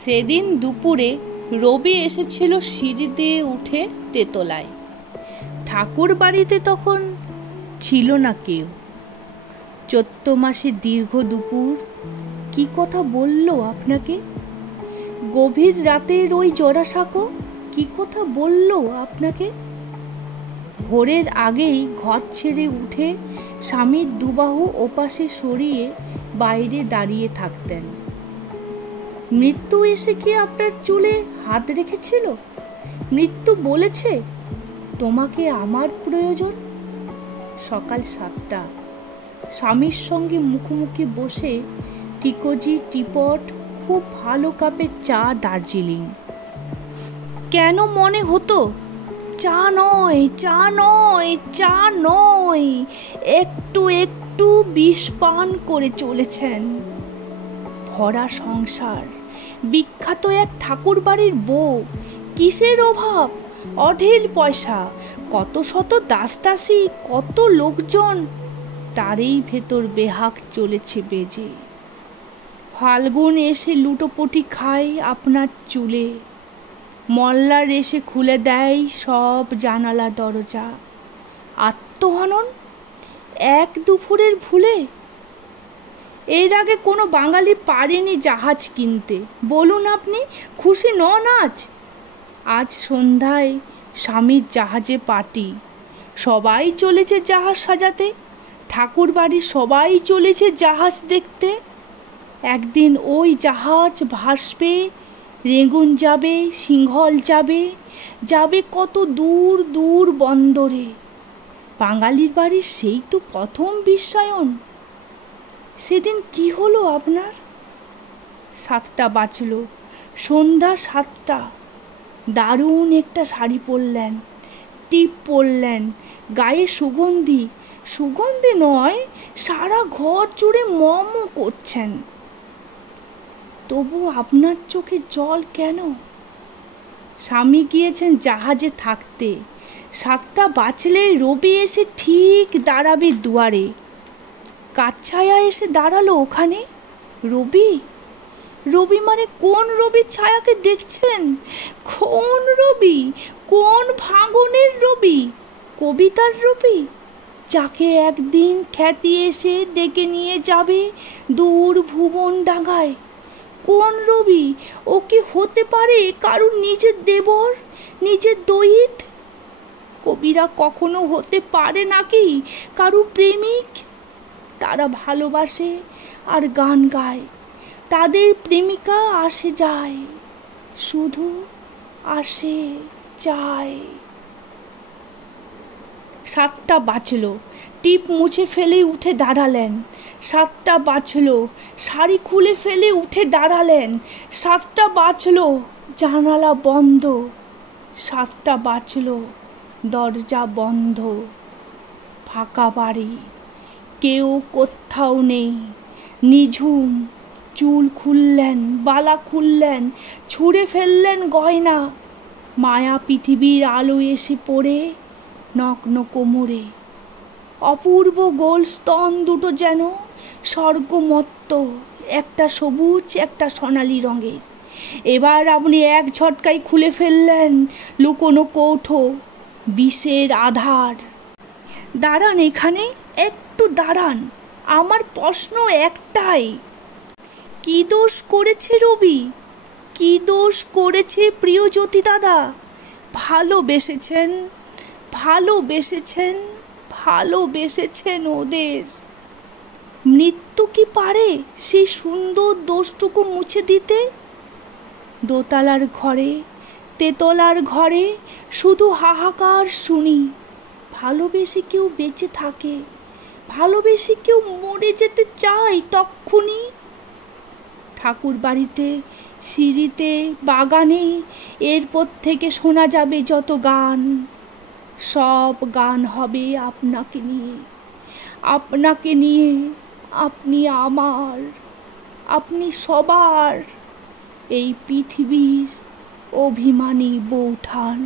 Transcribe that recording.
সেদিন দুপুরে রবি এসেছিল সিঁড়ি দিয়ে উঠে তেতলায়। ঠাকুর বাড়িতে তখন ছিল না কেউ। চৈত্র মাসের দীর্ঘ দুপুর কি কথা বলল আপনাকে? গভীর রাতের ওই জোড়াসাঁকো কি কথা বলল আপনাকে? ভোরের আগেই ঘর ছেড়ে উঠে স্বামীর দুবাহু ওপাশে সরিয়ে বাইরে দাঁড়িয়ে থাকতেন। মৃত্যু এসে কি আপনার চুলে হাত রেখেছিল? মৃত্যু বলেছে, তোমাকে আমার প্রয়োজন। সকাল 7টা, স্বামীর সঙ্গে মুখোমুখি বসে টিকোজি টিপট, খুব ভালো কাপে চা, দার্জিলিং। কেন মনে হতো চা নয়, চা নয়, চা নয়, একটু একটু বিষ পান করে চলেছেন। ভরা সংসার, বিখ্যাত এক ঠাকুর বাড়ির বউ, কিসের অভাব? অঢেল পয়সা, কত শত দাসদাসী, কত লোকজন, তারই ভেতর বেহাগ চলেছে বেজে। ফাল্গুন এসে লুটোপুটি খায় আপনার চুলে। মল্লার এসে খুলে দেয় সব জানালা দরজা। আত্মহনন এক দুপুরের ভুলে? এর আগে কোনো বাঙালি পারেনি জাহাজ কিনতে। বলুন, আপনি খুশি নন আজ? আজ সন্ধ্যায় স্বামীর জাহাজে পার্টি। সবাই চলেছে জাহাজ সাজাতে। ঠাকুর বাড়ির সবাই চলেছে জাহাজ দেখতে। একদিন ওই জাহাজ ভাসবে, রেঙ্গুন যাবে, সিংহল যাবে, যাবে কত দূর দূর বন্দরে। বাঙালির বাড়ির সেই তো প্রথম বিশ্বায়ন। সেদিন কি হলো আপনার? 7টা বাজল, সন্ধ্যা 7টা। দারুণ একটা শাড়ি পরলেন, টিপ পরলেন, গায়ে সুগন্ধি, সুগন্ধি নয়, সারা ঘর জুড়ে মম করছেন। তবু আপনার চোখে জল কেন? স্বামী গিয়েছেন জাহাজে থাকতে। 7টা বাজলে রবি এসে ঠিক দাঁড়াবে দুয়ারে। কাছায়া এসে দাঁড়ালো ওখানে। রবি? রবি মানে কোন রবির ছায়াকে দেখছেন? কোন রবি? কোন ভাঙনের রবি? কবিতার রবি, যাকে একদিন খ্যাতি এসে ডেকে নিয়ে যাবে দূর ভুবন ডাঙায়? কোন রবি? ও কি হতে পারে কারুর নিজের দেবর, নিজের দৈত? কবিরা কখনো হতে পারে নাকি কারুর প্রেমিক? তারা ভালোবাসে আর গান গায়। তাদের প্রেমিকা আসে যায়, শুধু আসে যায়। 7টা বাজল, টিপ মুছে ফেলে উঠে দাঁড়ালেন। 7টা বাজল, শাড়ি খুলে ফেলে উঠে দাঁড়ালেন। 7টা বাজল, জানালা বন্ধ। 7টা বাজল, দরজা বন্ধ। ফাঁকা বাড়ি, কেউ কোথাও নেই, নিঝুম। চুল খুললেন, বালা খুললেন, ছুঁড়ে ফেললেন গয়না। মায়া পৃথিবীর আলো এসে পড়ে নগ্ন কোমরে। অপূর্ব গোল স্তন দুটো যেন স্বর্গমত্ত, একটা সবুজ, একটা সোনালি রঙের। এবার আপনি এক ঝটকায় খুলে ফেললেন লুকোনো কৌটো, বিষের আধার। দাঁড়ান এখানে, একটু দাঁড়ান। আমার প্রশ্ন একটাই, কি দোষ করেছে রবি? কি দোষ করেছে প্রিয়জ্যোতি দাদা? ভালোবেসেছেন, ভালোবেসেছেন, ভালোবেসেছেন ওদের। মৃত্যু কি পারে সেই সুন্দর দোষটুকু মুছে দিতে? দোতলার ঘরে, তেতলার ঘরে শুধু হাহাকার শুনি। ভালোবেসে কেউ বেঁচে থাকে, ভালোবেসে কেউ মরে যেতে চায় তক্ষুনি। ঠাকুর বাড়িতে, সিঁড়িতে, বাগানে এরপর থেকে শোনা যাবে যত গান, সব গান হবে আপনাকে নিয়ে। আপনাকে নিয়ে, আপনি আমার, আপনি সবার, এই পৃথিবীর অভিমানী বৌঠান।